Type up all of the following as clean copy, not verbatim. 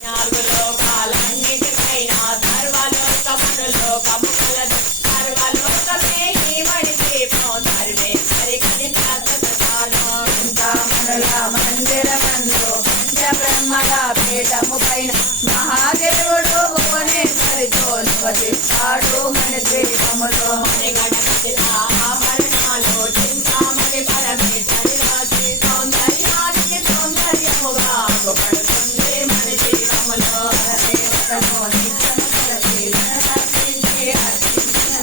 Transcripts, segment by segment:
నాలుగు లోకాలన్నిటిపైన సర్వలోకములో కముకలదు సర్వలోకమే ఈ వడి దీపం సర్వేశ్వరి కనిపించాను చింతామణుల మందిరమందు పంచబ్రహ్మల పీఠము పైన మహాదేవుడు భువనేశ్వరితో నివసిస్తాడు మన దీపములో గణపతి ఆభరణాలు చింతామణి పరమేశ్వరి రాజు సౌందర్యానికి సౌందర్యముగా పడుతుంది మన జీవములో దేవతను నిత్యము కొలచి నరసించి అర్చించిన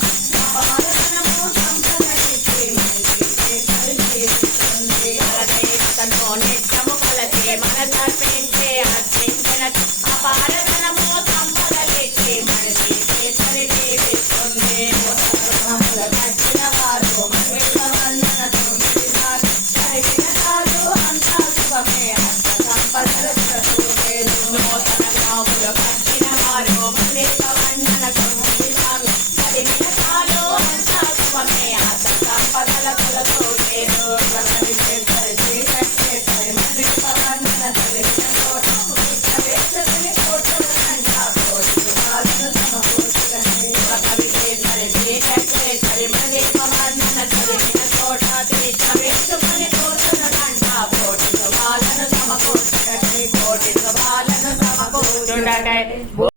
అపారధనము సంపదనిచ్చి మనిషికి కలిగిస్తుంది. దేవతను నిత్యము కొలచి మన తర్పించే అర్చించిన అపారధనము సంపదలిచ్చి మనిషికి జీవిస్తుంది సర్వముల కట్టిన వారు మహిళ వందన తొమ్మిదిసార్లు కలిగిన చాలు అంతా శుభమే అంత సంపదలు చూపేరు. నూతన రాములు కట్టిన వారు మల్లిక వందన తొమ్మిది సార్లు కలిగిన చాలు అంతా శుభమే అంత సంపదల కొలతో పేరు కోటి సవాలను సమకూర్చుటకై